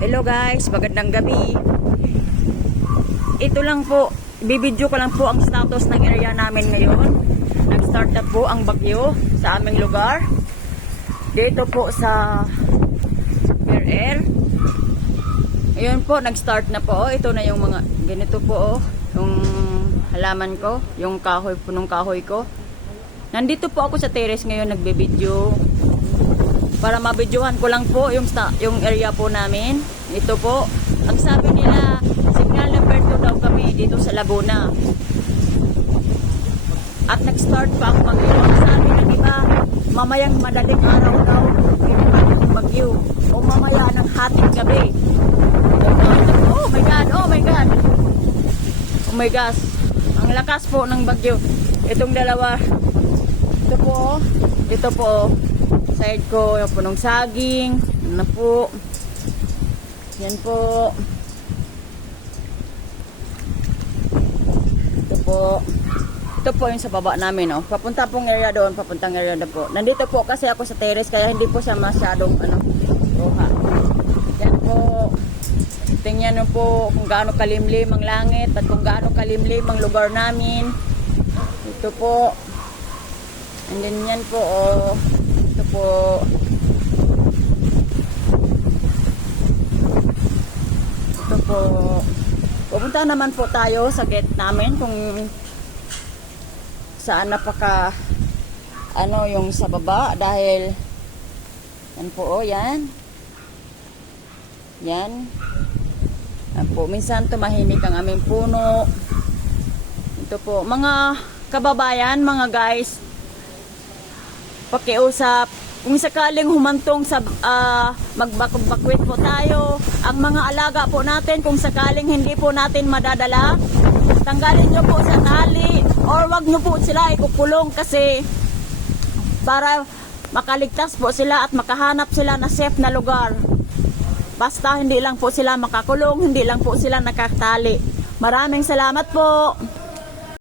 Hello guys, magandang gabi. Ito lang po, bibidyo ko lang po ang status ng area namin ngayon. Nag-start na po ang bagyo sa aming lugar. Dito po sa Air. Ayun po, nag-start na po. Ito na yung mga, ganito po yung halaman ko, yung kahoy, punong kahoy ko. Nandito po ako sa terrace ngayon, nagbibidyo. Para mabidyohan ko lang po yung area po namin. Ito po, ang sabi nila, signal number 2 daw kami dito sa Laguna. At nag-start pa ang bagyo. Ang sabi ng iba, mamayang madaling araw daw, pinipagin yung bagyo. O mamaya ng hating gabi. Oh my God, oh my God. Oh my gosh, ang lakas po ng bagyo. Itong dalawa, ito po, side ko, yung punong saging, na po. Yan po. Ito po yung sa baba namin, oh. Papunta pong area doon, papuntang area na po. Nandito po kasi ako sa terrace, kaya hindi po siya masyadong, luha. Yan po. Tingnan nyo po kung gaano kalimlim ang langit at kung gaano kalimlim ang lugar namin. Ito po. And then yan po, oh. Ito po. Ito po. Pupunta naman po tayo sa gate namin kung saan napaka yung sa baba dahil yan po, oh, yan. Yan. Yan po. Minsan tumahimik ang aming puno. Ito po. Mga kababayan, mga guys, pakiusap, kung sakaling humantong sa magbakwit po tayo, ang mga alaga po natin, kung sakaling hindi po natin madadala, tanggalin nyo po sa tali or wag nyo po sila ikukulong kasi para makaligtas po sila at makahanap sila na safe na lugar. Basta hindi lang po sila makakulong, hindi lang po sila nakatali. Maraming salamat po.